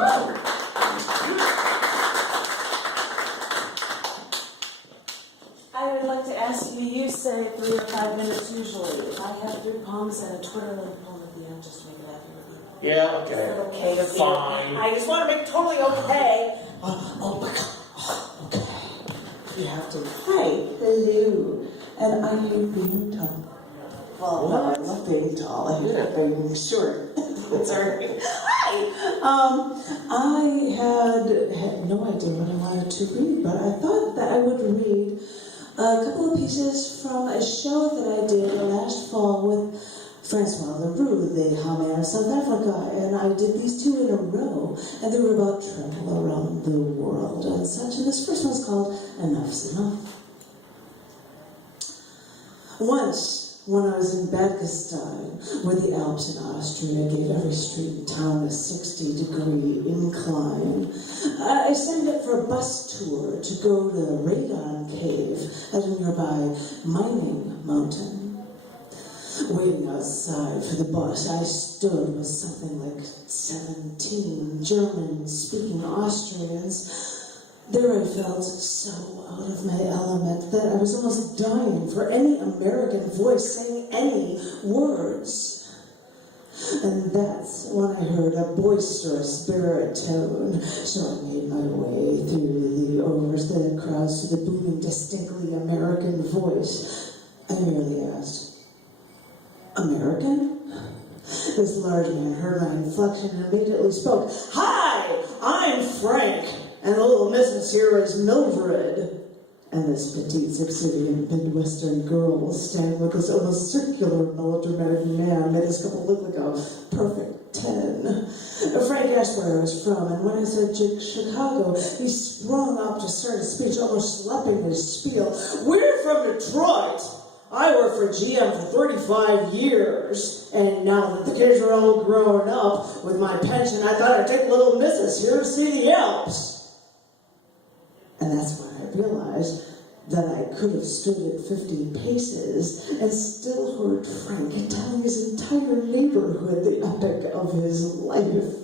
I would like to ask you, you say 3 or 5 minutes usually. If I have 3 poems and a twirling poem at the end, just to make it happy with you. Yeah, okay. Is that okay with you? Fine. I just want to make it totally okay. Oh my God. Okay. You have to. Hi. Hello. And are you being tall? Well, no, I love being tall. I hate it being short. Sorry. Hi. I had no idea what I wanted to read, but I thought that I would read a couple of pieces from a show that I did last fall with Francois Leroux, the Hammer of South Africa, and I did these 2 in a row, and they were about travel around the world and such, and this first one's called Enough's Enough. Once, when I was in Bad Gastein, where the Alps in Austria gave every street and town a 60-degree incline, I signed up for a bus tour to go to the Radon Cave at a nearby mining mountain. Waiting outside for the bus, I stood with something like 17 German-speaking Austrians. There I felt so out of my element that I was almost dying for any American voice saying any words. And that's when I heard a boisterous baritone, so I made my way through the overstated crowds to the booming, distinctly American voice. I merely asked, "American?" This large man heard my inflection and immediately spoke. "Hi, I'm Frank. And the little missus here is Mildred." And this petite subsidiant Midwestern girl was standing with this almost circular melodramatic man made his couple look like a perfect 10. Frank asked where I was from, and when I said Chicago, he sprung up to start his speech, almost slapping his spiel. "We're from Detroit. I worked for GM for 35 years, and now that the kids are all grown up with my pension, I thought I'd take little missus here to see the Alps." And that's when I realized that I could have stood at 50 paces and still heard Frank telling his entire neighborhood the epic of his life.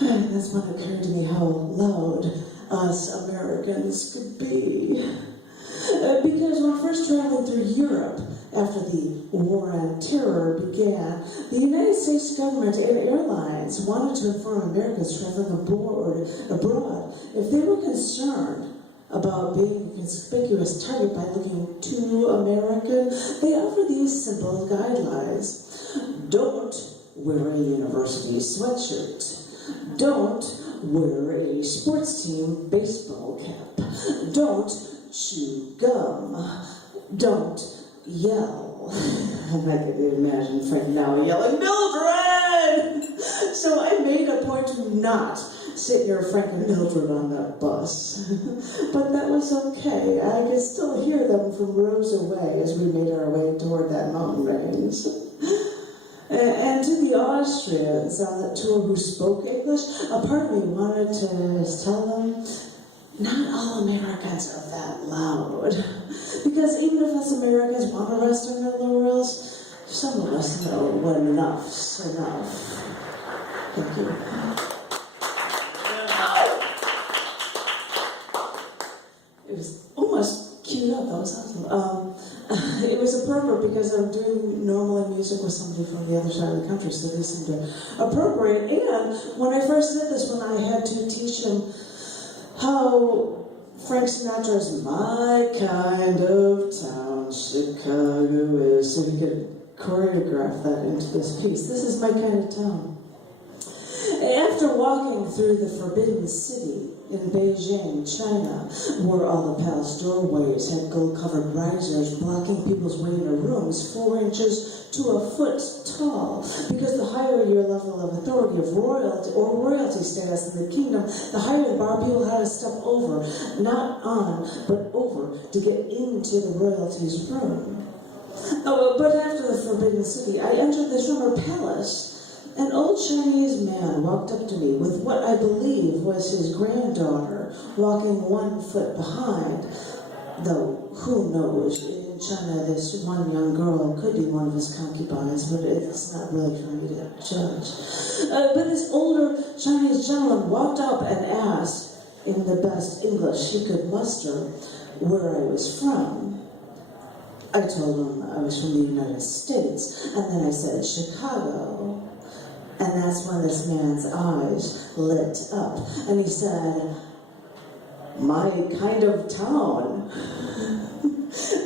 And that's when it occurred to me how loud us Americans could be. Because when first traveling through Europe after the War on Terror began, the United States government and airlines wanted to inform Americans traveling abroad if they were concerned about being a conspicuous target by looking too American. They offered these simple guidelines. Don't wear a university sweatshirt. Don't wear a sports team baseball cap. Don't chew gum. Don't yell. And I can imagine Frank now yelling, "Mildred!" So I made a point to not sit near Frank and Mildred on that bus. But that was okay. I could still hear them from rows away as we made our way toward that mountain range. And to the Austrians on that tour who spoke English, a part of me wanted to tell them, not all Americans are that loud. Because even if us Americans want to rest on our laurels, some of us know when enough's enough. Thank you. It was almost queued up. That was awesome. It was appropriate because I'm doing normally music with somebody from the other side of the country, so this seemed appropriate. And when I first did this, when I had to teach him how Frank Sinatra's "My Kind of Town, Chicago" is, so we could choreograph that into this piece. This is my kind of town. After walking through the Forbidden City in Beijing, China, where all the palace doorways had gold-covered risers blocking people's way into rooms 4 inches to a foot tall, because the higher your level of authority of royalty status in the kingdom, the higher the bar people had to step over, not on, but over, to get into the royalty's room. But after the Forbidden City, I entered this room or palace. An old Chinese man walked up to me with what I believe was his granddaughter, walking 1 foot behind. Though, who knows? In China, this one young girl could be one of his concubines, but it's not really for me to judge. But this older Chinese Chinese gentleman walked up and asked, in the best English he could muster, where I was from. I told him I was from the United States, and then I said, Chicago. And that's when this man's eyes lit up, and he said, my kind of town.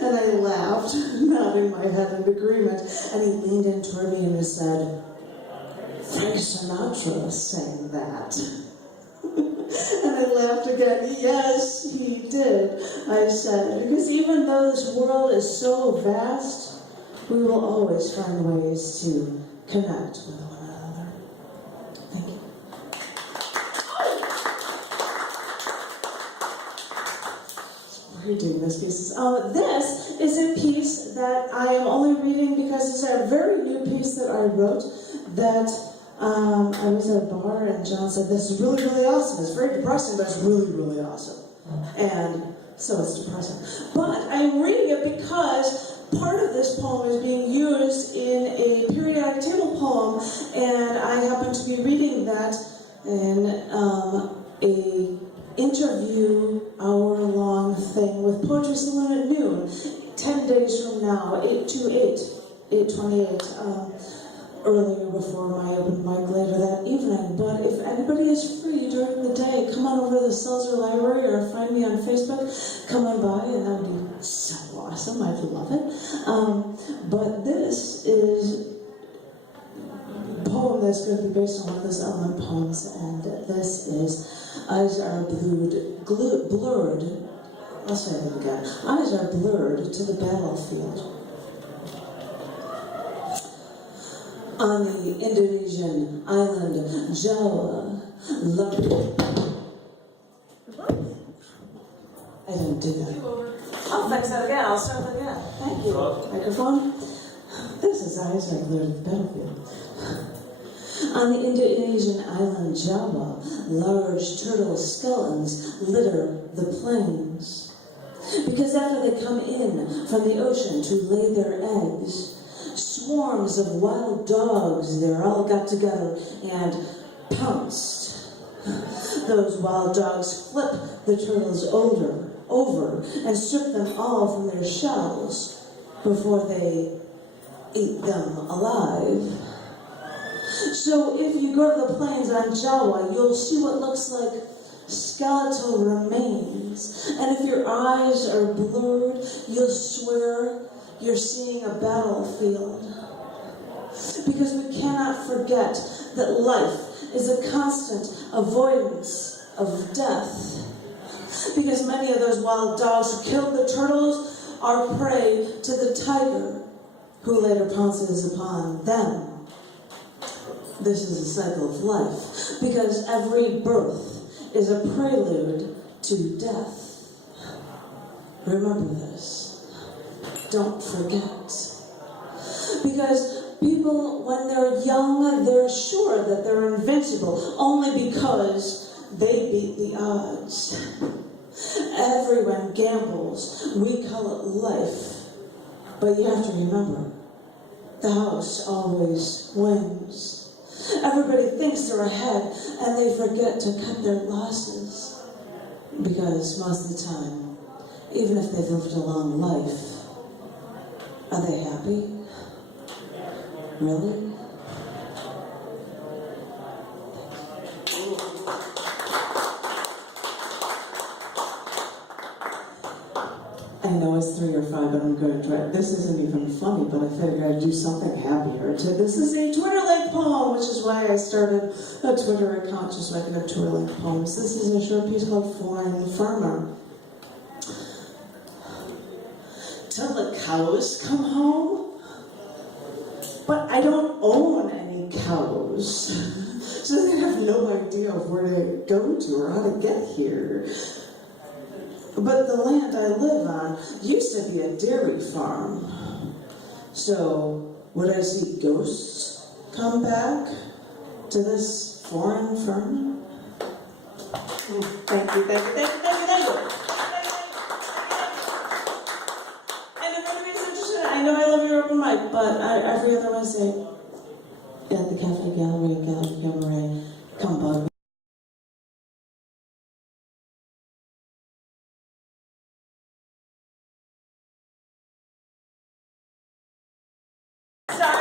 And I laughed, nodding my head in agreement, and he leaned in toward me and he said, Frank Sinatra sang that. And I laughed again. Yes, he did, I said, because even though this world is so vast, we will always find ways to connect with one another. Thank you. Reading this piece. This is a piece that I am only reading because it's a very new piece that I wrote that I was at a bar and John said, this is really, really awesome. It's very depressing, but it's really, really awesome. And so it's depressing. But I'm reading it because part of this poem is being used in a periodic table poem, and I happen to be reading that in a interview hour-long thing with Poetry Saloon at noon, 10 days from now, 8/28, earlier before my open mic later that evening. But if anybody is free during the day, come on over to the Seltzer Library or find me on Facebook, come on by, and that would be so awesome. I'd love it. But this is a poem that's going to be based on one of those element poems, and this is Eyes are blurred. I'll say that again. Eyes are blurred to the battlefield. On the Indonesian island Jawa, I didn't do that. I'll fix that again. I'll start that again. Thank you. Microphone. This is Eyes are blurred to the battlefield. On the Indonesian island Java, large turtle skeletons litter the plains. Because after they come in from the ocean to lay their eggs, swarms of wild dogs there all got together and pounced. Those wild dogs flip the turtles over and strip them all from their shells before they eat them alive. So if you go to the plains on Jawa, you'll see what looks like skeletal remains. And if your eyes are blurred, you'll swear you're seeing a battlefield. Because we cannot forget that life is a constant avoidance of death. Because many of those wild dogs who killed the turtles are prey to the tiger, who later pounces upon them. This is a cycle of life, because every birth is a prelude to death. Remember this. Don't forget. Because people, when they're young, they're sure that they're invincible, only because they beat the odds. Everyone gambles. We call it life. But you have to remember, the house always wins. Everybody thinks they're ahead, and they forget to cut their losses. Because most of the time, even if they've lived a long life, are they happy? Really? I know it's 3 or 5, but I'm going to try. This isn't even funny, but I figured I'd do something happier. This is a Twitter link poem, which is why I started a Twitter account, just making up Twitter link poems. This is a short piece called Foreign Farmer. Till the cows come home, but I don't own any cows, so they have no idea of where to go to or how to get here. But the land I live on used to be a dairy farm. So, would I see ghosts come back to this foreign farm? Thank you, thank you, thank you, thank you, thank you. And if anybody's interested, I know I love your open mic, but every other Wednesday at the Cafe Gallery, come bug me. Stop.